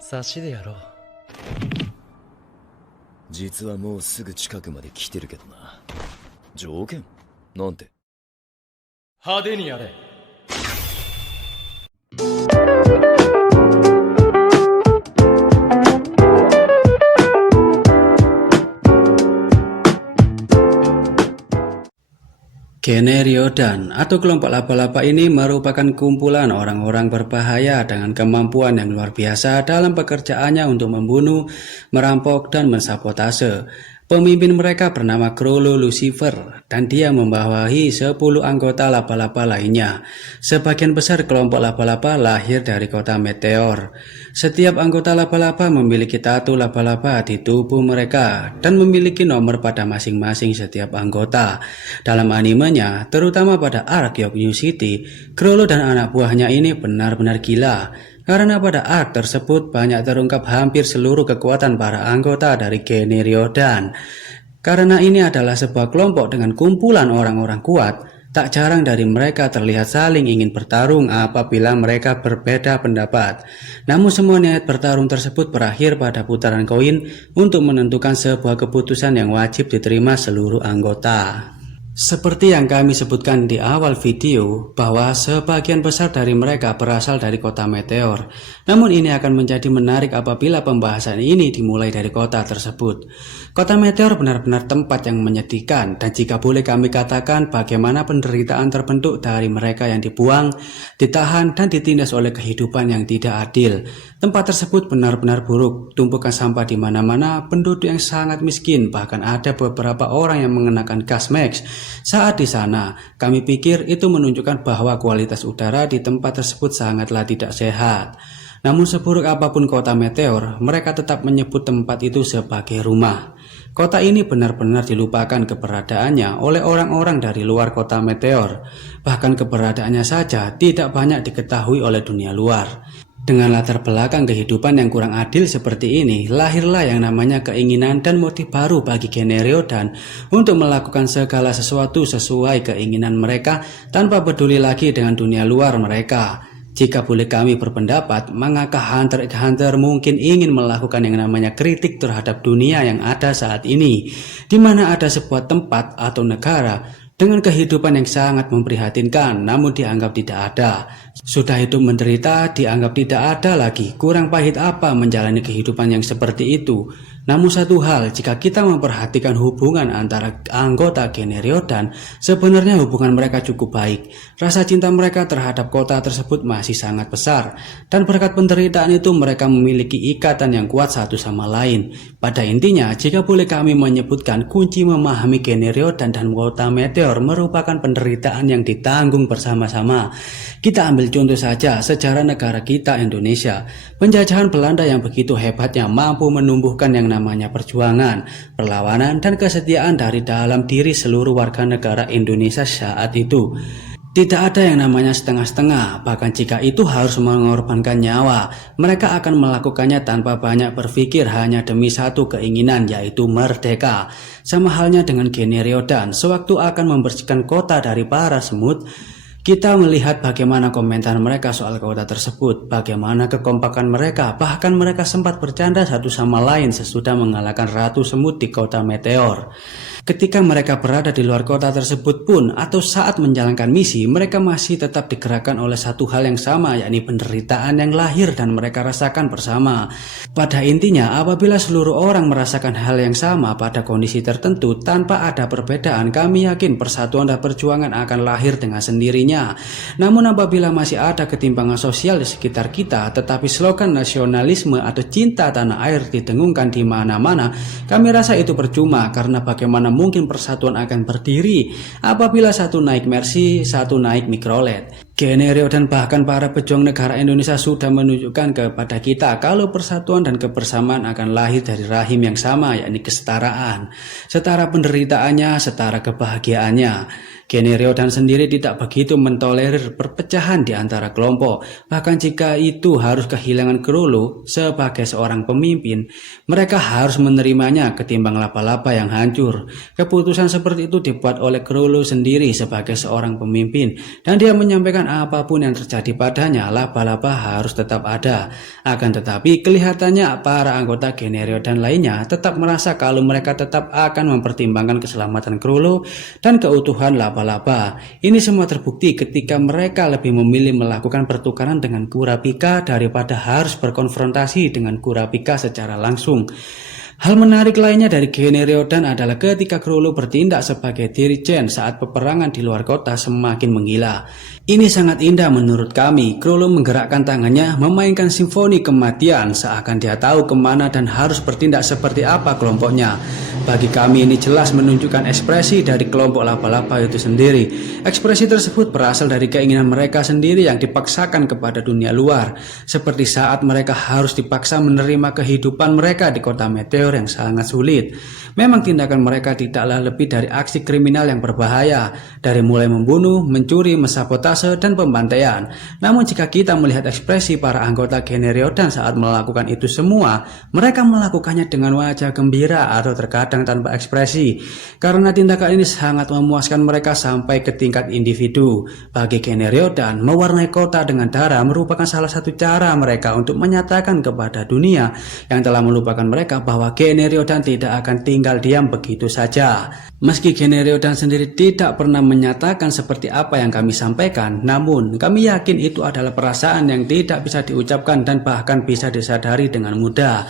差しでやろう。実はもうすぐ近くまで来てるけどな。条件なんて。派手にやれ。Generiodan atau kelompok laba-laba ini merupakan kumpulan orang-orang berbahaya dengan kemampuan yang luar biasa dalam pekerjaannya untuk membunuh, merampok, dan mensabotase. Pemimpin mereka bernama Krollo Lucifer dan dia membawahi 10 anggota laba-laba lainnya. Sebagian besar kelompok laba-laba lahir dari kota Meteor. Setiap anggota laba-laba memiliki tato laba-laba di tubuh mereka dan memiliki nomor pada masing-masing setiap anggota. Dalam animenya, terutama pada arc York New City, Krollo dan anak buahnya ini benar-benar gila. Karena pada arc tersebut banyak terungkap hampir seluruh kekuatan para anggota dari Generiodan. Karena ini adalah sebuah kelompok dengan kumpulan orang-orang kuat, tak jarang dari mereka terlihat saling ingin bertarung apabila mereka berbeda pendapat. Namun semua niat bertarung tersebut berakhir pada putaran koin untuk menentukan sebuah keputusan yang wajib diterima seluruh anggota. Seperti yang kami sebutkan di awal video, bahwa sebagian besar dari mereka berasal dari kota Meteor. Namun ini akan menjadi menarik apabila pembahasan ini dimulai dari kota tersebut. Kota Meteor benar-benar tempat yang menyedihkan, dan jika boleh kami katakan bagaimana penderitaan terbentuk dari mereka yang dibuang, ditahan, dan ditindas oleh kehidupan yang tidak adil. Tempat tersebut benar-benar buruk, tumpukan sampah di mana-mana, penduduk yang sangat miskin, bahkan ada beberapa orang yang mengenakan gas mask. Saat di sana, kami pikir itu menunjukkan bahwa kualitas udara di tempat tersebut sangatlah tidak sehat. Namun seburuk apapun kota Meteor, mereka tetap menyebut tempat itu sebagai rumah. Kota ini benar-benar dilupakan keberadaannya oleh orang-orang dari luar kota Meteor. Bahkan keberadaannya saja tidak banyak diketahui oleh dunia luar. Dengan latar belakang kehidupan yang kurang adil seperti ini, lahirlah yang namanya keinginan dan motif baru bagi Generiodan untuk melakukan segala sesuatu sesuai keinginan mereka tanpa peduli lagi dengan dunia luar mereka. Jika boleh kami berpendapat, mengapa Hunter x Hunter mungkin ingin melakukan yang namanya kritik terhadap dunia yang ada saat ini, di mana ada sebuah tempat atau negara dengan kehidupan yang sangat memprihatinkan namun dianggap tidak ada. Sudah hidup menderita dianggap tidak ada lagi. Kurang pahit apa menjalani kehidupan yang seperti itu. Namun satu hal, jika kita memperhatikan hubungan antara anggota Generiodan, sebenarnya hubungan mereka cukup baik. Rasa cinta mereka terhadap kota tersebut masih sangat besar, dan berkat penderitaan itu mereka memiliki ikatan yang kuat satu sama lain. Pada intinya, jika boleh kami menyebutkan kunci memahami Generiodan dan kota Meteor merupakan penderitaan yang ditanggung bersama-sama. Kita ambil contoh saja sejarah negara kita Indonesia. Penjajahan Belanda yang begitu hebatnya mampu menumbuhkan yang namanya perjuangan, perlawanan, dan kesetiaan dari dalam diri seluruh warga negara Indonesia saat itu. Tidak ada yang namanya setengah-setengah, bahkan jika itu harus mengorbankan nyawa, mereka akan melakukannya tanpa banyak berpikir hanya demi satu keinginan, yaitu merdeka. Sama halnya dengan Generiodan, sewaktu akan membersihkan kota dari para semut, kita melihat bagaimana komentar mereka soal kota tersebut, bagaimana kekompakan mereka, bahkan mereka sempat bercanda satu sama lain sesudah mengalahkan Ratu Semut di kota Meteor. Ketika mereka berada di luar kota tersebut pun, atau saat menjalankan misi, mereka masih tetap digerakkan oleh satu hal yang sama, yakni penderitaan yang lahir dan mereka rasakan bersama. Pada intinya, apabila seluruh orang merasakan hal yang sama pada kondisi tertentu tanpa ada perbedaan, kami yakin persatuan dan perjuangan akan lahir dengan sendirinya. Namun apabila masih ada ketimpangan sosial di sekitar kita, tetapi slogan nasionalisme atau cinta tanah air didengungkan di mana-mana, kami rasa itu percuma, karena bagaimana mungkin persatuan akan berdiri apabila satu naik Mercy, satu naik Mikrolet. Generiodan dan bahkan para pejuang negara Indonesia sudah menunjukkan kepada kita kalau persatuan dan kebersamaan akan lahir dari rahim yang sama, yakni kesetaraan. Setara penderitaannya, setara kebahagiaannya. Generiodan sendiri tidak begitu mentolerir perpecahan di antara kelompok. Bahkan jika itu harus kehilangan Krollo sebagai seorang pemimpin, mereka harus menerimanya ketimbang laba-laba yang hancur. Keputusan seperti itu dibuat oleh Krollo sendiri sebagai seorang pemimpin, dan dia menyampaikan apapun yang terjadi padanya, laba-laba harus tetap ada. Akan tetapi kelihatannya para anggota Generiodan lainnya tetap merasa kalau mereka tetap akan mempertimbangkan keselamatan Chrollo dan keutuhan laba-laba. Ini semua terbukti ketika mereka lebih memilih melakukan pertukaran dengan Kurapika daripada harus berkonfrontasi dengan Kurapika secara langsung. Hal menarik lainnya dari Generiodan adalah ketika Chrollo bertindak sebagai dirijen saat peperangan di luar kota semakin menggila. Ini sangat indah menurut kami. Chrollo menggerakkan tangannya memainkan simfoni kematian seakan dia tahu kemana dan harus bertindak seperti apa kelompoknya. Bagi kami ini jelas menunjukkan ekspresi dari kelompok laba-laba itu sendiri. Ekspresi tersebut berasal dari keinginan mereka sendiri yang dipaksakan kepada dunia luar. Seperti saat mereka harus dipaksa menerima kehidupan mereka di kota meteor yang sangat sulit. Memang tindakan mereka tidaklah lebih dari aksi kriminal yang berbahaya, dari mulai membunuh, mencuri, mensabotase, dan pembantaian. Namun jika kita melihat ekspresi para anggota Generiodan saat melakukan itu semua, mereka melakukannya dengan wajah gembira atau terkadang tanpa ekspresi, karena tindakan ini sangat memuaskan mereka sampai ke tingkat individu. Bagi Generiodan, mewarnai kota dengan darah merupakan salah satu cara mereka untuk menyatakan kepada dunia yang telah melupakan mereka bahwa Generiodan tidak akan tinggal diam begitu saja. Meski Generiodan sendiri tidak pernah menyatakan seperti apa yang kami sampaikan, namun kami yakin itu adalah perasaan yang tidak bisa diucapkan dan bahkan bisa disadari dengan mudah.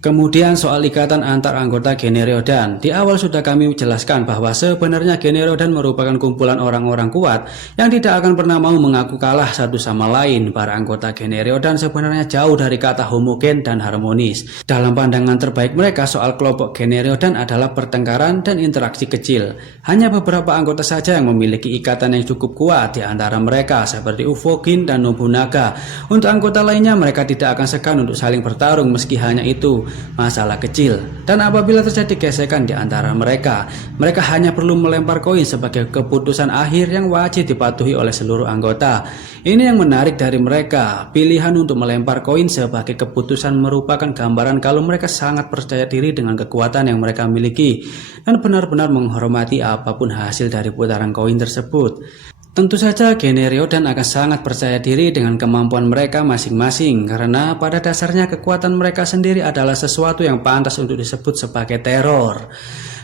Kemudian soal ikatan antar anggota Generiodan. Di awal sudah kami jelaskan bahwa sebenarnya Generiodan merupakan kumpulan orang-orang kuat yang tidak akan pernah mau mengaku kalah satu sama lain. Para anggota Generiodan sebenarnya jauh dari kata homogen dan harmonis. Dalam pandangan terbaik mereka, soal kelompok Generiodan adalah pertengkaran dan interaksi kecil. Hanya beberapa anggota saja yang memiliki ikatan yang cukup kuat di antara mereka, seperti Ufogin dan Nobunaga. Untuk anggota lainnya, mereka tidak akan segan untuk saling bertarung meski hanya itu masalah kecil. Dan apabila terjadi gesekan di antara mereka, mereka hanya perlu melempar koin sebagai keputusan akhir yang wajib dipatuhi oleh seluruh anggota. Ini yang menarik dari mereka. Pilihan untuk melempar koin sebagai keputusan merupakan gambaran kalau mereka sangat percaya diri dengan kekuatan yang mereka miliki dan benar-benar menghormati apapun hasil dari putaran koin tersebut. Tentu saja Generiodan akan sangat percaya diri dengan kemampuan mereka masing-masing, karena pada dasarnya kekuatan mereka sendiri adalah sesuatu yang pantas untuk disebut sebagai teror.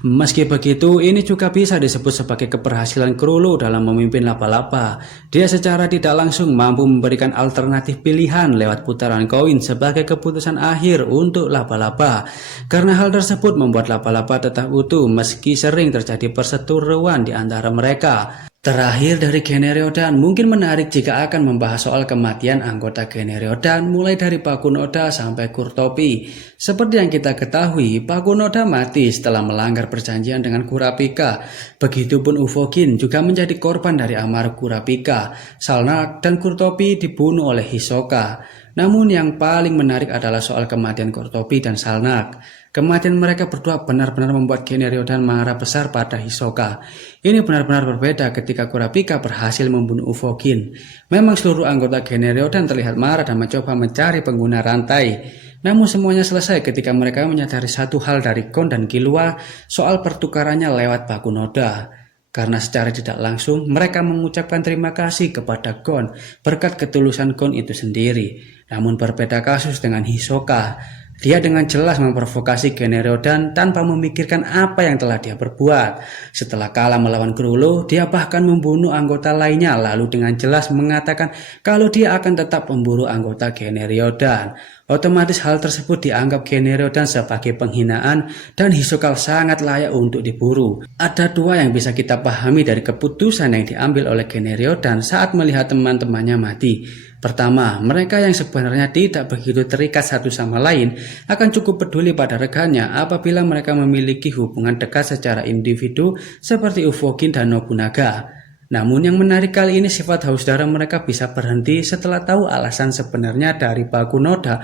Meski begitu, ini juga bisa disebut sebagai keberhasilan Chrollo dalam memimpin laba-laba. Dia secara tidak langsung mampu memberikan alternatif pilihan lewat putaran koin sebagai keputusan akhir untuk laba-laba. Karena hal tersebut membuat laba-laba tetap utuh meski sering terjadi perseteruan di antara mereka. Terakhir dari Generiodan, mungkin menarik jika akan membahas soal kematian anggota Generiodan mulai dari Bakunoda sampai Kurtopi. Seperti yang kita ketahui, Bakunoda mati setelah melanggar perjanjian dengan Kurapika. Begitupun Ufogin juga menjadi korban dari amarah Kurapika. Salnak dan Kurtopi dibunuh oleh Hisoka. Namun yang paling menarik adalah soal kematian Kurtopi dan Salnak. Kematian mereka berdua benar-benar membuat Generiodan marah besar pada Hisoka. Ini benar-benar berbeda ketika Kurapika berhasil membunuh Ufogin. Memang seluruh anggota Generiodan terlihat marah dan mencoba mencari pengguna rantai. Namun semuanya selesai ketika mereka menyadari satu hal dari Gon dan Killua soal pertukarannya lewat Bakunoda. Karena secara tidak langsung mereka mengucapkan terima kasih kepada Gon berkat ketulusan Gon itu sendiri. Namun berbeda kasus dengan Hisoka. Dia dengan jelas memprovokasi Generiodan tanpa memikirkan apa yang telah dia perbuat. Setelah kalah melawan Chrollo, dia bahkan membunuh anggota lainnya lalu dengan jelas mengatakan kalau dia akan tetap memburu anggota Generiodan. Otomatis hal tersebut dianggap Generiodan sebagai penghinaan dan Hisoka sangat layak untuk diburu. Ada dua yang bisa kita pahami dari keputusan yang diambil oleh Generiodan saat melihat teman-temannya mati. Pertama, mereka yang sebenarnya tidak begitu terikat satu sama lain akan cukup peduli pada rekannya apabila mereka memiliki hubungan dekat secara individu seperti Ufogin dan Nobunaga. Namun yang menarik kali ini sifat haus darah mereka bisa berhenti setelah tahu alasan sebenarnya dari Bakunoda.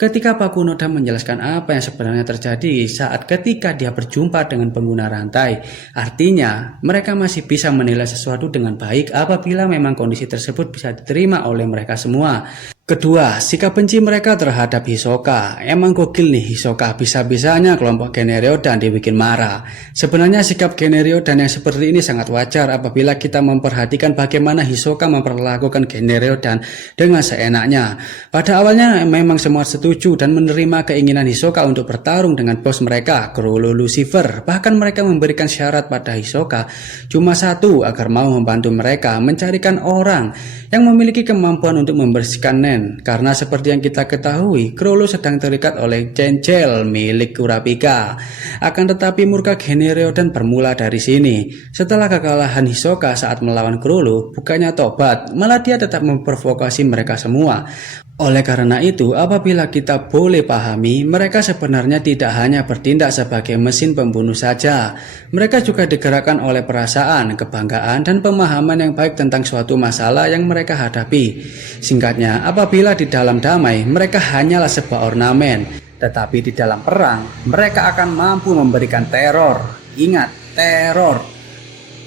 Ketika Bakunoda menjelaskan apa yang sebenarnya terjadi saat ketika dia berjumpa dengan pengguna rantai. Artinya mereka masih bisa menilai sesuatu dengan baik apabila memang kondisi tersebut bisa diterima oleh mereka semua. Kedua, sikap benci mereka terhadap Hisoka. Emang gokil nih Hisoka, bisa-bisanya kelompok Genryodan dibikin marah. Sebenarnya sikap Genryodan yang seperti ini sangat wajar apabila kita memperhatikan bagaimana Hisoka memperlakukan Genryodan dengan seenaknya. Pada awalnya memang semua setuju dan menerima keinginan Hisoka untuk bertarung dengan bos mereka, Chrollo Lucifer. Bahkan mereka memberikan syarat pada Hisoka cuma satu, agar mau membantu mereka mencarikan orang yang memiliki kemampuan untuk membersihkan Nen. Karena seperti yang kita ketahui, Chrollo sedang terikat oleh Genjel milik Kurapika. Akan tetapi murka Genryodan bermula dari sini. Setelah kekalahan Hisoka saat melawan Chrollo, bukannya tobat, malah dia tetap memprovokasi mereka semua. Oleh karena itu, apabila kita boleh pahami, mereka sebenarnya tidak hanya bertindak sebagai mesin pembunuh saja. Mereka juga digerakkan oleh perasaan, kebanggaan, dan pemahaman yang baik tentang suatu masalah yang mereka hadapi. Singkatnya, apabila di dalam damai, mereka hanyalah sebuah ornamen. Tetapi di dalam perang, mereka akan mampu memberikan teror. Ingat, teror,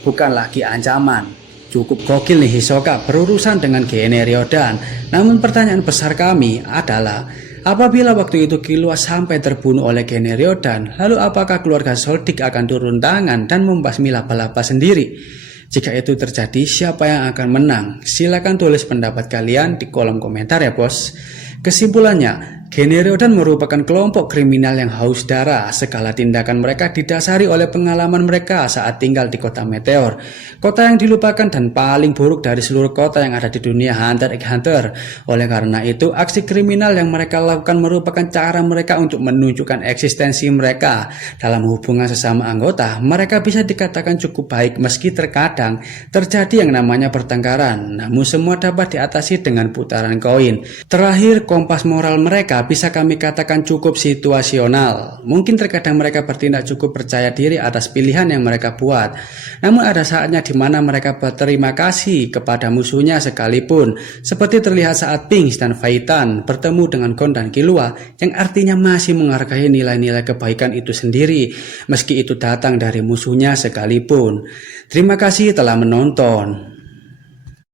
bukan lagi ancaman. Cukup gokil nih Hisoka berurusan dengan Genryodan. Namun pertanyaan besar kami adalah, apabila waktu itu Killua sampai terbunuh oleh Genryodan, lalu apakah keluarga Soldik akan turun tangan dan membasmi laba-laba sendiri? Jika itu terjadi, siapa yang akan menang? Silakan tulis pendapat kalian di kolom komentar ya bos. Kesimpulannya, Genryodan merupakan kelompok kriminal yang haus darah. Segala tindakan mereka didasari oleh pengalaman mereka saat tinggal di kota Meteor, kota yang dilupakan dan paling buruk dari seluruh kota yang ada di dunia Hunter x Hunter. Oleh karena itu, aksi kriminal yang mereka lakukan merupakan cara mereka untuk menunjukkan eksistensi mereka. Dalam hubungan sesama anggota, mereka bisa dikatakan cukup baik meski terkadang terjadi yang namanya pertengkaran. Namun semua dapat diatasi dengan putaran koin. Terakhir, kompas moral mereka bisa kami katakan cukup situasional. Mungkin terkadang mereka bertindak cukup percaya diri atas pilihan yang mereka buat. Namun ada saatnya di mana mereka berterima kasih kepada musuhnya sekalipun. Seperti terlihat saat Pinks dan Faitan bertemu dengan Gon dan Killua, yang artinya masih menghargai nilai-nilai kebaikan itu sendiri, meski itu datang dari musuhnya sekalipun. Terima kasih telah menonton.